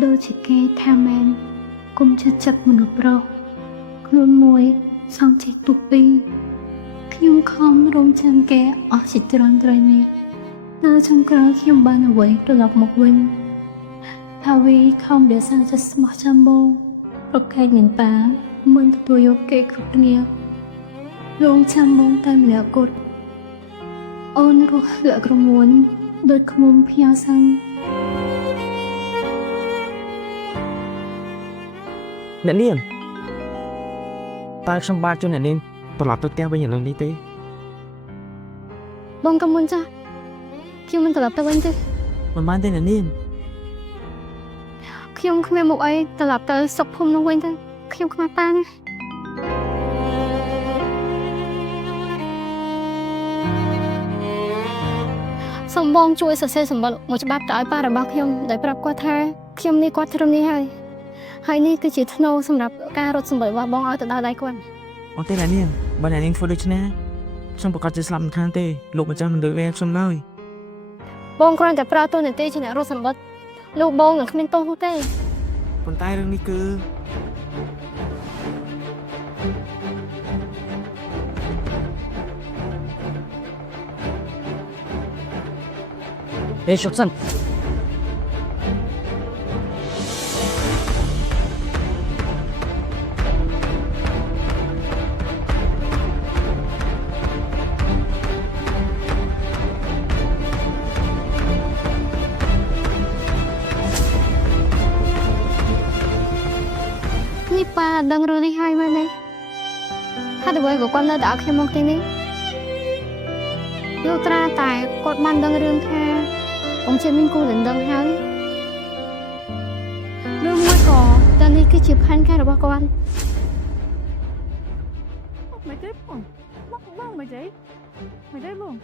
ដូចជាគេថាមែនគុំជឿចិត្តមនុស្សប្រុសខ្លួនមួយសងចេះទុកពីរខ្ញុំខំរំចាំគេអស់ជាច្រើនត្រីនេះនៅចុងក្រោយខ្ញុំបានអ្វីត្រឡប់មកវិញថាវីខំវាសាចិត្តស្មោះចាំបងប្រកែកមានប៉ាមិនទទួលយកគេគ្រប់គ្នារងចាំបងតែម្នាក់គត់អូនរស់លាក់ក្រមួនដោយខ្មុំផ្ញើសាំងអ្នកនាងតើខ្ញុំបាទជូនអ្នកនាងត្រឡប់ទៅផ្ទះវិញឥឡូវនេះទេបងកុំមុនចាស់ខ្ញុំមិនត្រឡប់ទៅវិញទេមិនបានទេអ្នកនាងខ្ញុំគ្មានមុខអីត្រឡប់ទៅសុខភូមិនោះវិញទេខ្ញុំខ្មាស់តាណាសូមបងជួយសរសេរសម្បត្តិមួយច្បាប់ទៅឲ្យប៉ារបស់ខ្ញុំដោយប្រាប់គាត់ថាខ្ញុំនេះគាត់ត្រឹមនេះហើយនេះគឺជាធ្នូសម្រាប់ការរត់សម្បត្តិរបស់បងឲ្យទៅដល់ដៃគាត់អត់ទេអ្នកនាងបើអ្នកនាងធ្វើដូច្នេះខ្ញុំប្រកាសជាស្លាប់មិនខានទេលោកម្ចាស់មិនដូចខ្ញុំឡើយបងគ្រាន់តែប្រើតួនាទីជាអ្នករត់សម្បត្តិលោកបងនឹងគ្មានទោសនោះទេប៉ុន្តែរឿងនេះគឺហេឈប់សិននេះប៉ាដឹងរឿងនេះហើយមែនទេហេតុអ្វីក៏គាត់នៅតែឲ្យខ្ញុំមកទីនេះលោកត្រាតែគាត់បានដឹងរឿងថាបងជាមានគូដណ្ដឹងហើយរឿងមួយក៏តែនេះគឺជាផែនការរបស់គាត់មិនទេបងមិនទេបង